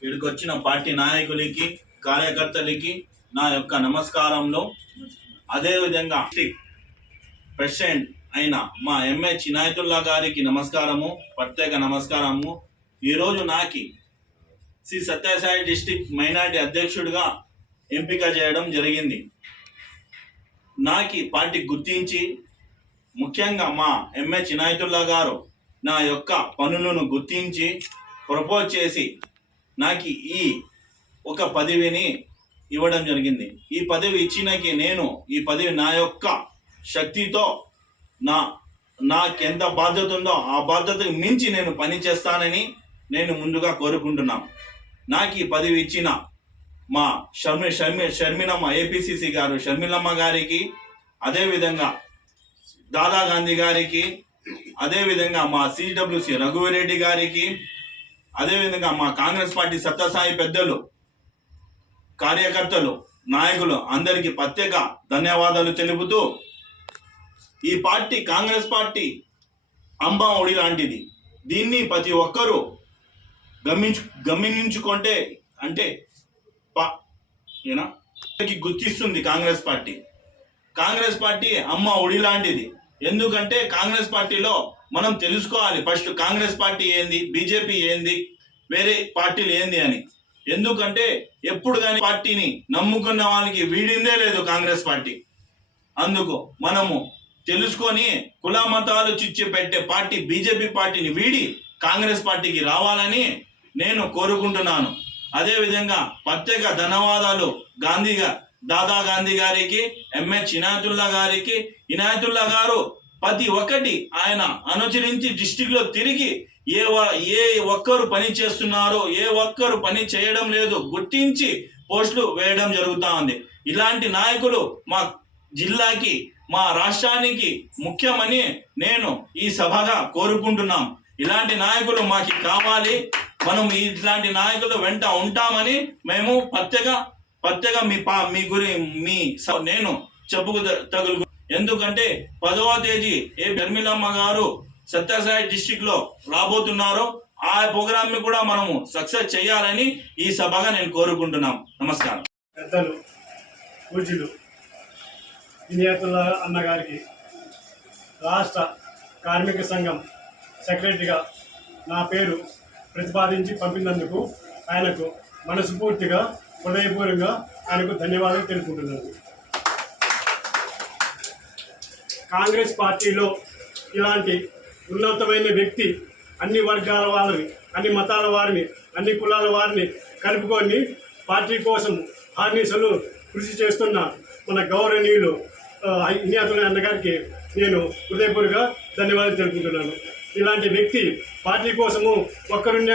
ఇక్కడికి వచ్చిన పార్టీ నాయకులకి కార్యకర్తలకి నా యొక్క నమస్కారంలో అదేవిధంగా ప్రెసిడెంట్ అయిన మా ఎంఏ చినాయతుల్లా గారికి నమస్కారము ప్రత్యేక నమస్కారము. ఈరోజు నాకి శ్రీ సత్యసాయి డిస్టిక్ మైనార్టీ అధ్యక్షుడిగా ఎంపిక చేయడం జరిగింది. నాకి పార్టీ గుర్తించి ముఖ్యంగా మా ఎంఏ చినాయతుల్లా గారు నా యొక్క పనులను గుర్తించి ప్రపోజ్ చేసి నాకు ఈ ఒక పదవిని ఇవ్వడం జరిగింది. ఈ పదవి ఇచ్చినకి నేను ఈ పదవి నా యొక్క శక్తితో నా నాకెంత బాధ్యత ఉందో ఆ బాధ్యతకు మించి నేను పని చేస్తానని నేను ముందుగా కోరుకుంటున్నాను నాకు ఈ పదవి ఇచ్చిన మా షర్మి షర్మి షర్మిలమ్మ ఏపీసీసీ గారు షర్మిలమ్మ గారికి అదేవిధంగా దాదా గాంధీ గారికి అదేవిధంగా మా సిడబ్ల్యూసి రఘువీరెడ్డి గారికి అదేవిధంగా మా కాంగ్రెస్ పార్టీ సత్యసాయి పెద్దలు కార్యకర్తలు నాయకులు అందరికీ ప్రత్యేక ధన్యవాదాలు తెలుపుతూ ఈ పార్టీ కాంగ్రెస్ పార్టీ అంబా ఒడి లాంటిది. దీన్ని ప్రతి ఒక్కరూ గమనించు గమనించుకుంటే అంటే పా- గుర్తిస్తుంది కాంగ్రెస్ పార్టీ. కాంగ్రెస్ పార్టీ అమ్మ ఒడి లాంటిది. ఎందుకంటే కాంగ్రెస్ పార్టీలో మనం తెలుసుకోవాలి. ఫస్ట్ కాంగ్రెస్ పార్టీ ఏంది? బీజేపీ ఏంది? వేరే పార్టీలు ఏంది అని. ఎందుకంటే ఎప్పుడు కానీ పార్టీని నమ్ముకున్న వాళ్ళకి వీడిందే లేదు కాంగ్రెస్ పార్టీ. అందుకు మనము తెలుసుకొని కుల మతాలు చిచ్చి పెట్టే పార్టీ బీజేపీ పార్టీని వీడి కాంగ్రెస్ పార్టీకి రావాలని నేను కోరుకుంటున్నాను. అదేవిధంగా ప్రత్యేక ధన్యవాదాలు గాంధీగా దాదా గాంధీ గారికి ఎంఎస్ ఇనాయతుల్లా గారికి ఇనాయతుల్లా గారు ప్రతి ఒక్కటి ఆయన అనుచరించి డిస్టిక్లో తిరిగి ఏ వ- ఏ ఒక్కరు పని చేస్తున్నారో ఏ ఒక్కరు పని చేయడం లేదు గుర్తించి పోస్టులు వేయడం జరుగుతూ ఉంది. ఇలాంటి నాయకులు మా జిల్లాకి మా రాష్ట్రానికి ముఖ్యమని నేను ఈ సభగా కోరుకుంటున్నాం. ఇలాంటి నాయకులు మాకు కావాలి. మనం ఇట్లాంటి నాయకులు వెంట ఉంటామని మేము పత్యగా ప్రత్యేక మీ పా మీ గురి మీ స- నేను చెప్పుకు తగులు ఎందుకంటే పదవ తేదీ ఏ షర్మిలమ్మ గారు సత్యసాయి డిస్టిక్లో రాబోతున్నారు ఆ ప్రోగ్రామ్ని కూడా మనము సక్సెస్ చేయాలని ఈ సభగా నేను కోరుకుంటున్నాం. నమస్కారం. పెద్దలు పూజ్యులు వినియాతుల్లా అన్నగారికి రాష్ట్ర కార్మిక సంఘం సెక్రటరీగా నా పేరు ప్రతిపాదించి పంపినందుకు ఆయనకు మనస్ఫూర్తిగా హృదయపూర్వకంగా ఆయనకు ధన్యవాదాలు తెలుపుకుంటున్నాను. కాంగ్రెస్ పార్టీలో ఇలాంటి ఉన్నతమైన వ్యక్తి అన్ని వర్గాల వాళ్ళని అన్ని మతాల వారిని అన్ని కులాల వారిని కలుపుకొని పార్టీ కోసం హార్నీసలు కృషి చేస్తున్న మన గౌరవనీయులు ఇన్యాతుల అన్నగారికి నేను హృదయపూర్వక ధన్యవాదాలు తెలుపుకుంటున్నాను. ఇలాంటి వ్యక్తి పార్టీ కోసము ఒక్కరున్న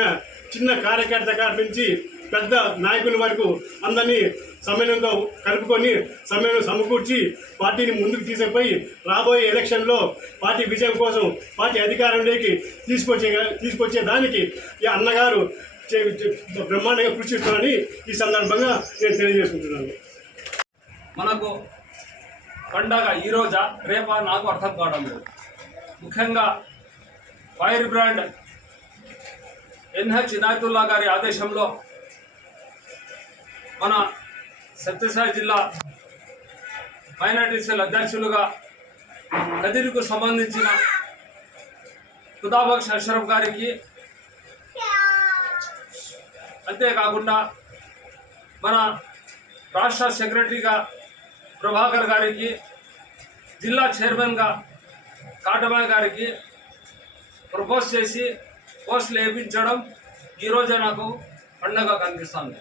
చిన్న కార్యకర్త కాడి నుంచి పెద్ద నాయకుల వరకు అందరినీ సమన్వయంతో కలుపుకొని సమయం సమకూర్చి పార్టీని ముందుకు తీసుకుపోయి రాబోయే ఎలక్షన్లో పార్టీ విజయం కోసం పార్టీ అధికారంలోకి తీసుకొచ్చే తీసుకొచ్చే దానికి ఈ అన్నగారు చే- బ్రహ్మాండంగా కృషి చేస్తున్నారని ఈ సందర్భంగా నేను తెలియజేసుకుంటున్నాను. మనకు పండగ ఈరోజా రేపా? నాకు అర్థం కావడం లేదు. ముఖ్యంగా ఫైర్ బ్రాండ్ ఎన్హెచ్ ఇనాయతుల్లా గారి ఆదేశంలో మన సత్యసాయి జిల్లా మైనార్టీ సెల్ అధ్యక్షులుగా కదిరికు సంబంధించిన ఖుదాబక్ష్ అషరఫ్ గారికి అంతేకాకుండా మన రాష్ట్ర సెక్రటరీగా ప్రభాకర్ గారికి జిల్లా చైర్మన్గా కాటమాయ గారికి ప్రపోజ్ చేసి పోస్టులు వేయించడం ఈరోజే నాకు పండగ కనిపిస్తుంది.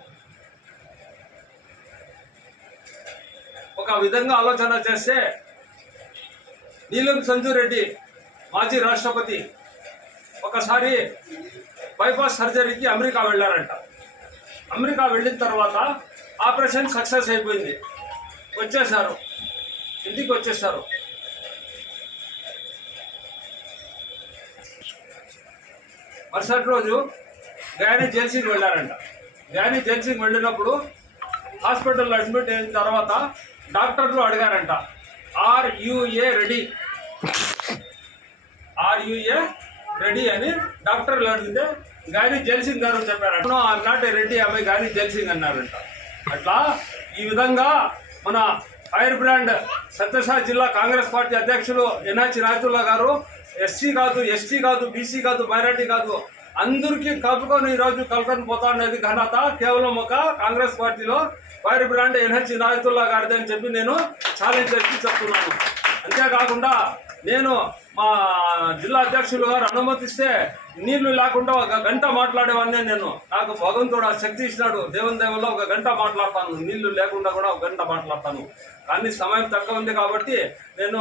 ఒక విధంగా ఆలోచన చేస్తే నీలం సంజురెడ్డి మాజీ రాష్ట్రపతి ఒకసారి బైపాస్ సర్జరీకి అమెరికా వెళ్ళారంట. అమెరికా వెళ్ళిన తర్వాత ఆపరేషన్ సక్సెస్ అయిపోయింది. వచ్చేసారు ఇంటికి వచ్చేసారు మరుసటి రోజు గయాని జెన్సీకి వెళ్ళారంట. గయాని జెన్సీకి వెళ్ళినప్పుడు హాస్పిటల్లో అడ్మిట్ అయిన తర్వాత డాక్టర్లు అడిగారంట are you ready? Are you అని డాక్టర్లు అడిగితే గాని జల్సింగ్ గారు చెప్పారంట. ఐఎమ్ నాట్ రెడీ రెడ్డి అమ్మాయి గాని జల్సింగ్ అన్నారంట. అట్లా ఈ విధంగా మన ఫైర్ బ్రాండ్ సత్యసాయి జిల్లా కాంగ్రెస్ పార్టీ అధ్యక్షులు ఎన్హెచ్ రాజుల్లా గారు ఎస్సీ కాదు ఎస్టీ కాదు బీసీ కాదు మైనార్టీ కాదు అందరికీ కలుపుకొని ఈరోజు కలుకొని పోతా అనేది ఘనత. కేవలం ఒక కాంగ్రెస్ పార్టీలో వైర్ బ్రాండ్ ఎన్హెచ్ నాయకుల్లా గారిది అని చెప్పి నేను ఛాలెంజ్ చేసి చెప్తున్నాను. అంతేకాకుండా నేను మా జిల్లా అధ్యక్షులు గారు అనుమతిస్తే నీళ్ళు లేకుండా ఒక గంట మాట్లాడేవాడిని నేను. నాకు భగవంతుడు ఆ శక్తి ఇచ్చినాడు. దేవుని దేవుల్లో ఒక గంట మాట్లాడతాను. నీళ్ళు లేకుండా కూడా ఒక గంట మాట్లాడతాను. కానీ సమయం తక్కువ ఉంది కాబట్టి నేను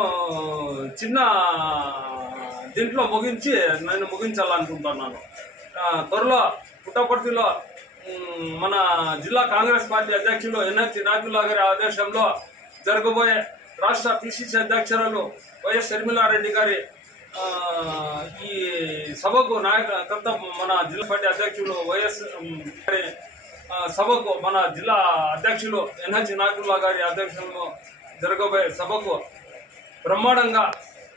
చిన్న దీంట్లో ముగించి నేను ముగించాలనుకుంటున్నాను. త్వరలో పుట్టపర్తిలో మన జిల్లా కాంగ్రెస్ పార్టీ అధ్యక్షులు ఎన్హెచ్ నాయకుల్లా గారి ఆదేశంలో జరగబోయే రాష్ట్ర పిసిసి అధ్యక్షురాలు వైఎస్ షర్మిలారెడ్డి గారి ఈ సభకు నాయకత్వం మన జిల్లా పార్టీ అధ్యక్షులు వైఎస్ గారి సభకు మన జిల్లా అధ్యక్షులు ఎన్హెచ్ నాయకుల్లా గారి అధ్యక్షంలో జరగబోయే సభకు బ్రహ్మాండంగా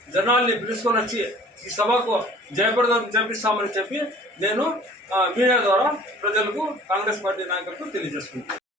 జనాల్ని పిలుచుకొని వచ్చి ఈ సభకు జయప్రదం చేపిస్తామని చెప్పి నేను మీడియా ద్వారా ప్రజలకు కాంగ్రెస్ పార్టీ నాయకులకు తెలియజేసుకుంటాను